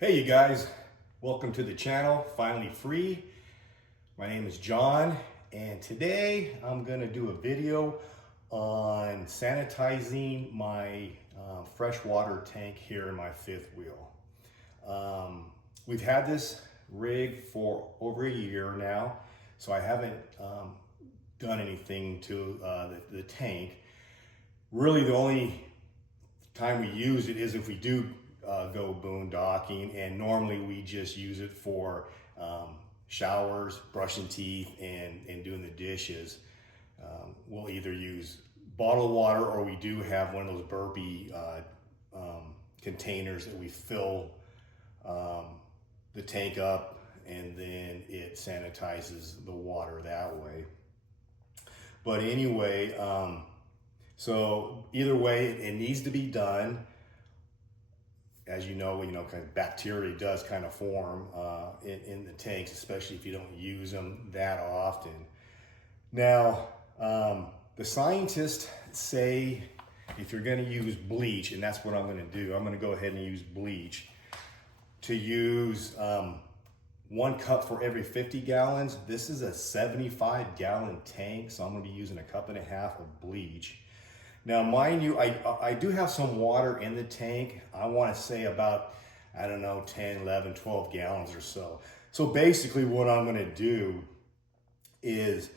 Hey you guys, welcome to the channel, Finally Free. My name is John, and today I'm gonna do a video on sanitizing my freshwater tank here in my fifth wheel. We've had this rig for over a year now, so I haven't done anything to the tank. Really the only time we use it is if we do go boondocking, and normally we just use it for showers, brushing teeth, and doing the dishes. We'll either use bottled water, or we do have one of those burpee containers that we fill the tank up, and then it sanitizes the water that way. But anyway, so either way, it needs to be done. As you know, kind of bacteria does kind of form in the tanks, especially if you don't use them that often. Now, the scientists say if you're going to use bleach, and that's what I'm going to do, I'm going to go ahead and use bleach, to use 1 cup for every 50 gallons. This is a 75-gallon tank, so I'm going to be using 1.5 cups of bleach. Now, mind you, I do have some water in the tank. I want to say about, I don't know, 10, 11, 12 gallons or so. So basically what I'm going to do is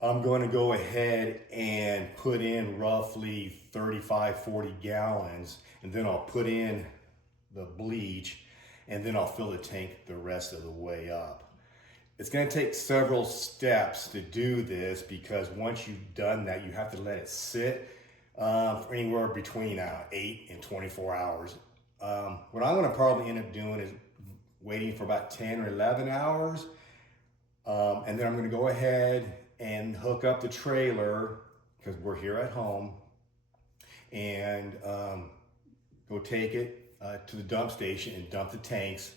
I'm going to go ahead and put in roughly 35, 40 gallons, and then I'll put in the bleach, and then I'll fill the tank the rest of the way up. It's going to take several steps to do this, because once you've done that, you have to let it sit for anywhere between 8 and 24 hours. What I'm going to probably end up doing is waiting for about 10 or 11 hours. And then I'm going to go ahead and hook up the trailer, because we're here at home, and go take it to the dump station and dump the tanks,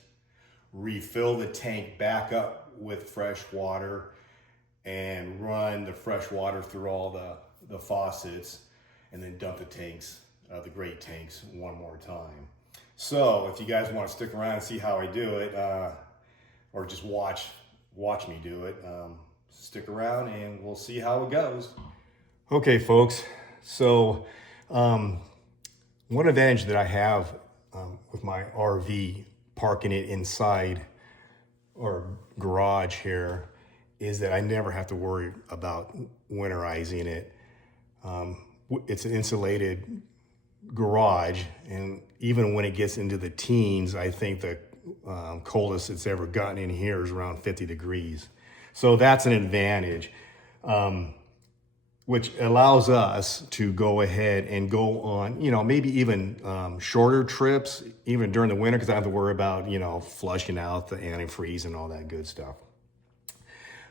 refill the tank back up with fresh water, and run the fresh water through all the faucets, and then dump the tanks, the great tanks, one more time. So if you guys want to stick around and see how I do it, or just watch me do it, stick around and we'll see how it goes. Okay, folks. So one advantage that I have with my RV, parking it inside or garage here, is that I never have to worry about winterizing it. It's an insulated garage, and even when it gets into the teens, I think the coldest it's ever gotten in here is around 50 degrees. So that's an advantage, which allows us to go ahead and go on, maybe even shorter trips, even during the winter, because I have to worry about, flushing out the antifreeze and all that good stuff.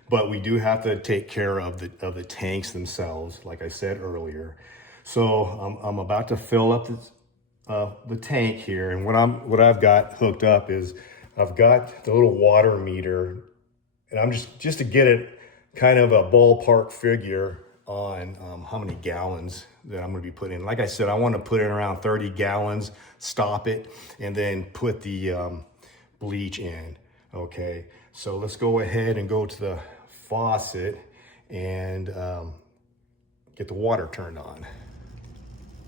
But we do have to take care of the tanks themselves, like I said earlier. So I'm about to fill up the tank here, and what I've got hooked up is I've got the little water meter, and I'm just to get it kind of a ballpark figure on how many gallons that I'm going to be putting in. Like I said, I want to put in around 30 gallons, stop it, and then put the bleach in. Okay, so let's go ahead and go to the faucet and get the water turned on.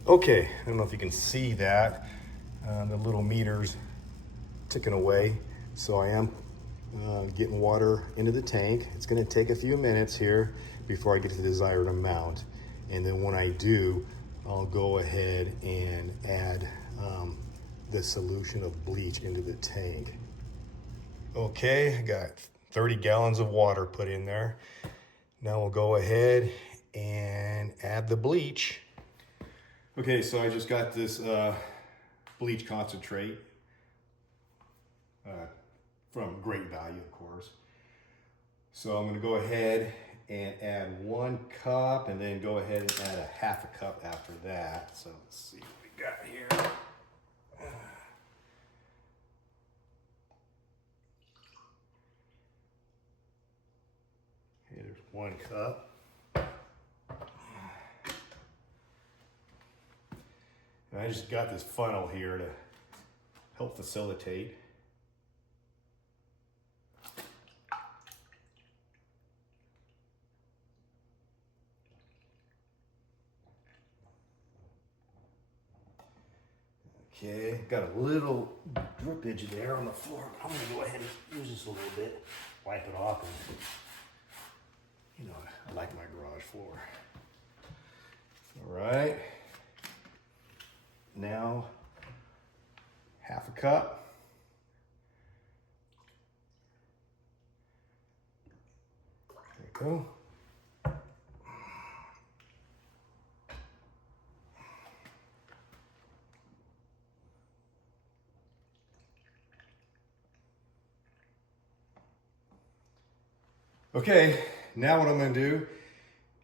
Okay, I don't know if you can see that. The little meter's ticking away. So I am getting water into the tank. It's gonna take a few minutes here before I get to the desired amount. And then when I do, I'll go ahead and add the solution of bleach into the tank. Okay, I got 30 gallons of water put in there. Now we'll go ahead and add the bleach. Okay, so I just got this bleach concentrate from great value, of course. So I'm gonna go ahead and add 1 cup, and then go ahead and add 1/2 cup after that. So let's see what we got here. Okay, there's 1 cup. And I just got this funnel here to help facilitate. Okay, got a little drippage there on the floor. I'm gonna go ahead and use this a little bit, wipe it off, and you know, I like my garage floor. All right, now half a cup. There you go. Okay, now what I'm gonna do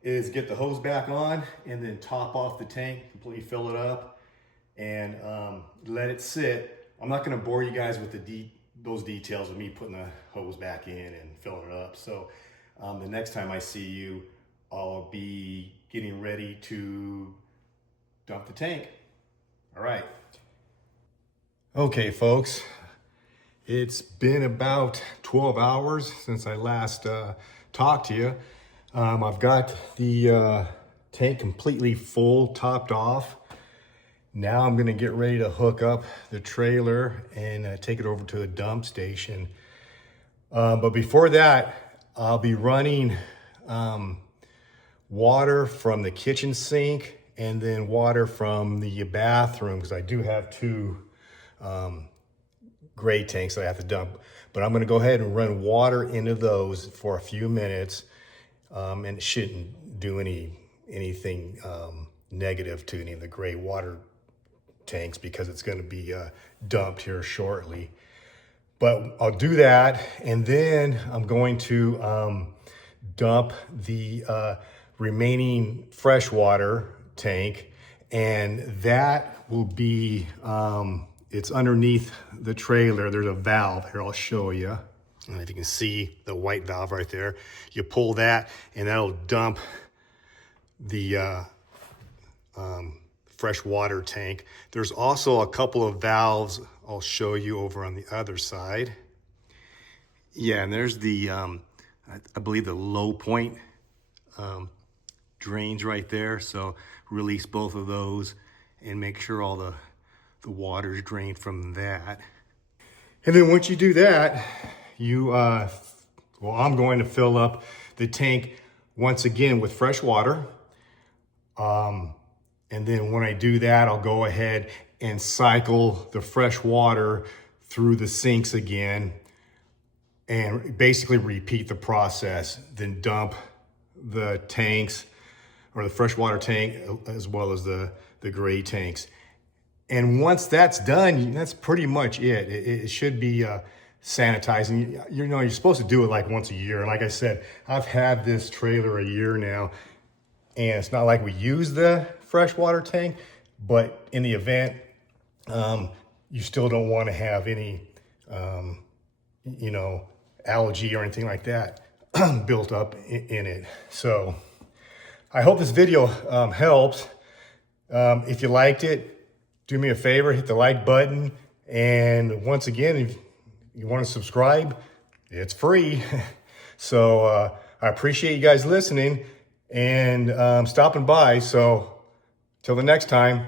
is get the hose back on and then top off the tank, completely fill it up, and let it sit. I'm not gonna bore you guys with those details of me putting the hose back in and filling it up. So the next time I see you, I'll be getting ready to dump the tank. All right. Okay, folks. It's been about 12 hours since I last talked to you. I've got the tank completely full, topped off. Now I'm gonna get ready to hook up the trailer and take it over to a dump station. But before that, I'll be running water from the kitchen sink and then water from the bathroom, because I do have two gray tanks that I have to dump. But I'm gonna go ahead and run water into those for a few minutes, and it shouldn't do anything negative to any of the gray water tanks, because it's gonna be dumped here shortly. But I'll do that, and then I'm going to dump the remaining freshwater tank, and that will be, it's underneath the trailer. There's a valve here, I'll show you. And if you can see the white valve right there, you pull that and that'll dump the fresh water tank. There's also a couple of valves I'll show you over on the other side. Yeah, and there's the, I believe the low point drains right there. So release both of those and make sure all the water's drained from that. And then once you do that, you, well, I'm going to fill up the tank once again with fresh water. And then when I do that, I'll go ahead and cycle the fresh water through the sinks again and basically repeat the process, then dump the tanks, or the freshwater tank, as well as the gray tanks. And once that's done, that's pretty much it. It should be sanitizing. You know, you're supposed to do it like once a year. And like I said, I've had this trailer a year now, and it's not like we use the freshwater tank, but in the event, you still don't want to have any, you know, algae or anything like that built up in it. So I hope this video helps. If you liked it, do me a favor, hit the like button. And once again, if you want to subscribe, it's free. So I appreciate you guys listening and stopping by. So till the next time.